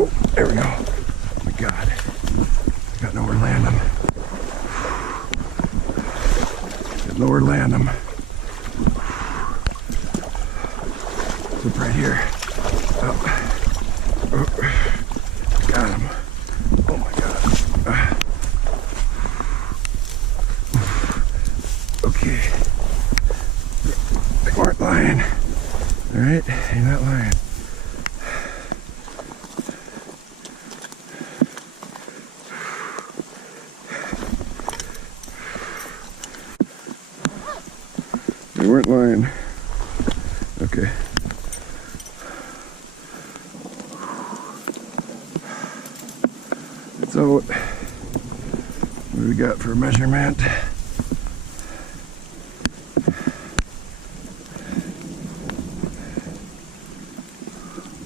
Oh, there we go. Oh my God. I got nowhere to land them. Got nowhere to land them. Flip right here. Oh. Oh. Got him. Oh my God. Okay. They weren't lying. Alright, you're not lying. They weren't lying. Okay. So, what do we got for a measurement?